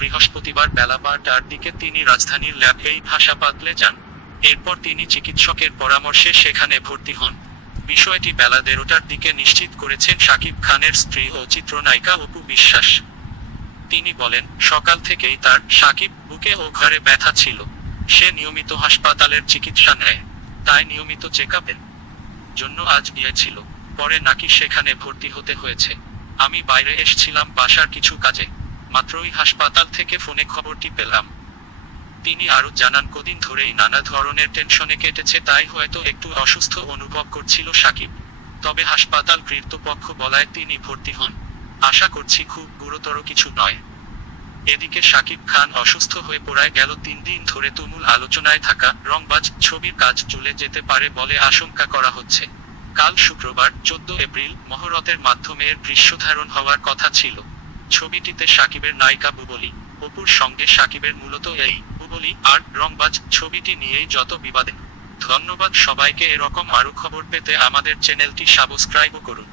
বৃহস্পতিবার বেলা 12টার দিকে তিনি রাজধানীর ল্যাবকেই হাসপাতালে যান। এরপর তিনি চিকিৎসকের পরামর্শে সেখানে ভর্তি হন। বিষয়টি বেলা ১৩টার দিকে নিশ্চিত করেছেন শাকিব খানের স্ত্রী ও চিত্রনায়িকা অপু বিশ্বাস। তিনি বলেন, সকাল থেকেই তার শাকিব বুকে ও ঘাড়ে ব্যথা ছিল। সে নিয়মিত হাসপাতালের চিকিৎসা নেয়, তাই নিয়মিত চেকআপের জন্য আজ গিয়েছিল। পরে নাকি সেখানে ভর্তি হতে হয়েছে। আমি বাইরে এসেছিলাম বাসার কিছু কাজে, মাত্রই হাসপাতাল থেকে ফোনে খবরটি পেলাম। তিনি আরও জানান, কদিন ধরেই নানা ধরনের টেনশনে কেটেছে, তাই হয়তো একটু অসুস্থ অনুভব করছিল শাকিব। তবে হাসপাতাল কর্তৃপক্ষ বলায় তিনি ভর্তি হন। আশা করছি খুব গুরুতর কিছু নয়। এদিকে শাকিব খান অসুস্থ হয়ে পড়ায় গেল 3 দিন ধরে তুমুল আলোচনায় থাকা রংবাজ ছবির কাজ চলে যেতে পারে বলে আশঙ্কা করা হচ্ছে। কাল শুক্রবার 14 এপ্রিল মহরতের মাধ্যমে এর দৃশ্যধারণ হওয়ার কথা ছিল। ছবিটিতে শাকিবের নায়িকা বুবলী, অপুর সঙ্গে শাকিবের মূলত এই বুবলী আর রংবাজ ছবিটি নিয়েই যত বিবাদে। ধন্যবাদ সবাইকে। এরকম আরও খবর পেতে আমাদের চ্যানেলটি সাবস্ক্রাইব করুন।